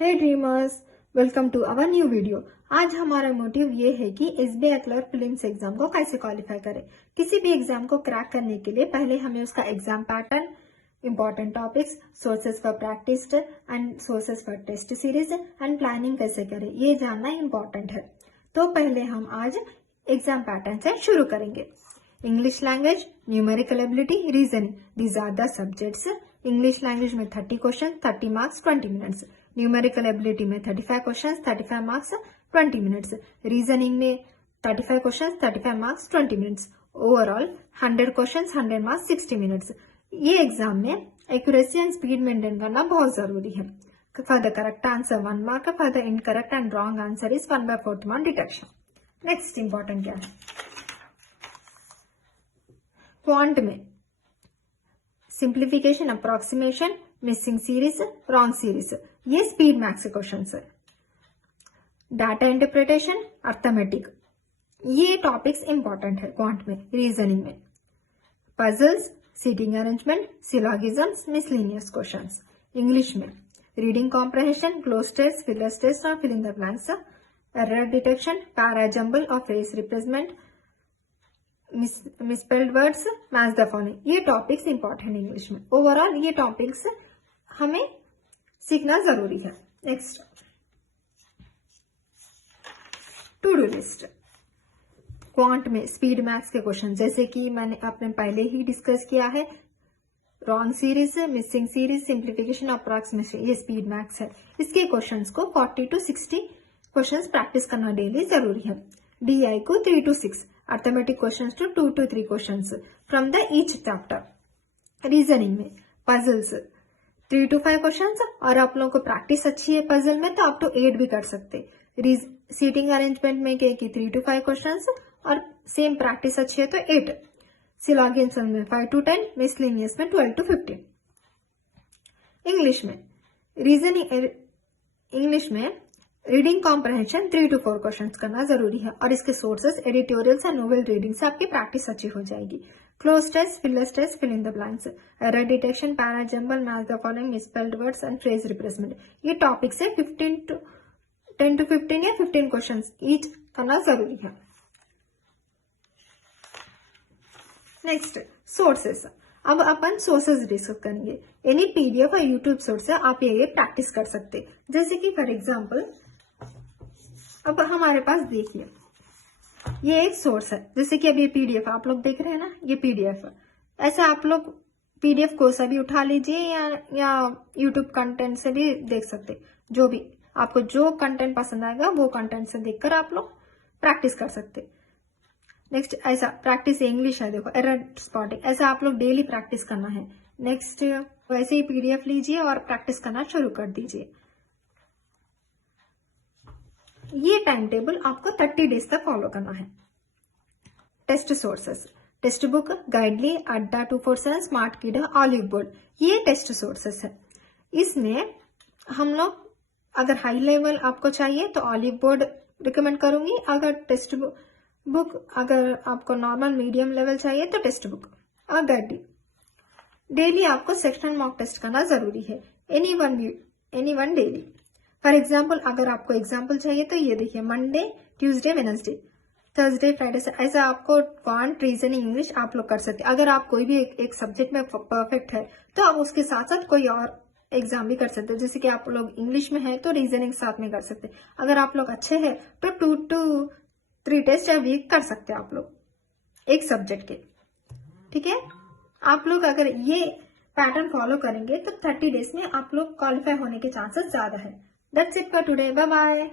Hey dreamers, welcome to our new video. आज हमारा motive ये है कि एसबीआई क्लर्क प्रीलिम्स एग्जाम को कैसे क्वालिफाई करें। किसी भी एग्जाम को क्रैक करने के लिए पहले हमें उसका exam pattern, important topics, sources for practice and sources for test series and planning कैसे करें ये जानना इम्पोर्टेंट है। तो पहले हम आज एग्जाम पैटर्न से शुरू करेंगे। English language, numerical ability, reasoning, these are the subjects. English language में 30 questions, 30 marks, 20 minutes. Numerical ability में 35 क्वेश्चंस, 35 मार्क्स, 20 मिनट्स। रीजनिंग में 35 questions, 35 marks, 20 minutes. Overall 100 questions, 100 marks, 60 minutes. ये एग्जाम में एक्यूरेसी एंड स्पीड मेंटेन करना बहुत जरूरी है। For the correct answer 1 mark, for the incorrect and wrong answer is 1/4 mark deduction. Next important क्या है, quant में simplification, approximation, missing series, wrong series, ये स्पीड मैथ्स के क्वेश्चन है। डाटा इंटरप्रिटेशन, अर्थमेटिक, ये टॉपिक्स इंपॉर्टेंट है quant में। Reasoning में puzzles, seating arrangement, syllogisms, miscellaneous questions. English में reading comprehension, cloze test, filler test और fill in the blanks, error detection, para jumble और phrase replacement, misspelled words, match the following, ये topics important है English में। Overall ये topics हमें सीखना जरूरी है। Next, to do list. Quant में स्पीड मैथ्स के क्वेश्चन जैसे कि मैंने आपने पहले ही डिस्कस किया है, wrong series, missing series, simplification, approximation, ये स्पीड मैथ्स है। इसके क्वेश्चंस को 40 to 60 क्वेश्चंस प्रैक्टिस करना डेली जरूरी है। डीआई को 3 to 6, arithmetic questions to 2 to 3 questions from the each chapter. Reasoning में पजल्स 3 to 5 क्वेश्चंस, और आप लोगों को प्रैक्टिस अच्छी है पजल में तो आप तो 8 भी कर सकते। सीटिंग अरेंजमेंट में क्या कि 3 to 5 क्वेश्चंस और सेम प्रैक्टिस अच्छी है तो 8। सिलोगिज्म में 5 to 10, मिसलेनियस में 12 to 15। इंग्लिश में रीडिंग कॉम्प्रहेंशन 3 to 4 क्वेश्चंस करना जरूरी है, और इसके सोर्सेस एडिटोरियल्स और नोवेल रीडिंग से आपकी प्रैक्टिस अच्छी हो जाएगी। Cloze test, filler test, fill in the blanks, error detection, para jumble, match the following, misspelled words and phrase replacement, ये टॉपिक से 10 to 15 या 15 क्वेश्चंस ईच करना जरूरी है। Next, sources. अब अपन सोर्सेस डिस्कस करेंगे। एनी पीडीएफ और यूट्यूब सोर्स से आप ये प्रैक्टिस कर सकते। जैसे कि फॉर एग्जांपल अब हमारे पास देखिए ये एक सोर्स है, जैसे कि अब ये पीडीएफ आप लोग देख रहे हैं ना, ये पीडीएफ है। ऐसे आप लोग पीडीएफ को सा भी उठा लीजिए या यूट्यूब कंटेंट से भी देख सकते। जो भी आपको जो कंटेंट पसंद आएगा वो कंटेंट से देखकर आप लोग प्रैक्टिस कर सकते। नेक्स्ट, ऐसा प्रैक्टिस इंग्लिश है, देखो एरर स्पॉटिंग, ऐसा आप लोग डेली प्रैक्टिस करना है। नेक्स्ट, वैसे ही पीडीएफ लीजिए और प्रैक्टिस करना शुरू कर दीजिए। ये टाइम टेबल आपको 30 डेज तक फॉलो करना है। Test sources, text book, Guidely, Adda 247, smart kid, Oliveboard, ये टेस्ट सोर्सेस है। इसमें हम लोग अगर हाई लेवल आपको चाहिए तो ऑलिव बोर्ड रिकमेंड करूंगी। अगर टेक्स्ट बुक अगर आपको नॉर्मल मीडियम लेवल चाहिए तो टेक्स्ट बुक और गाइडली। डेली आपको सेक्शन मॉक टेस्ट करना जरूरी है, any one daily. For example अगर आपको एग्जाम्पल चाहिए तो ये देखिए, Monday, Tuesday, Wednesday, Thursday, Friday से ऐसा आपको क्वांट, रीजनिंग, इंग्लिश आप लोग कर सकते। अगर आप कोई भी एक सब्जेक्ट में परफेक्ट है तो आप उसके साथ साथ कोई और एग्जाम भी कर सकते हैं। जैसे कि आप लोग इंग्लिश में है तो रीजनिंग साथ में कर सकते। अगर आप लोग अच्छे हैं तो 2 to 3 टेस्ट या वीक कर सकते हैं आप लोग एक सब्जेक्ट के। ठीक है, आप लोग अगर ये पैटर्न फॉलो करेंगे तो 30 डेज में आप लोग क्वालिफाई होने के चांसेस ज्यादा है। That's it for today. Bye bye.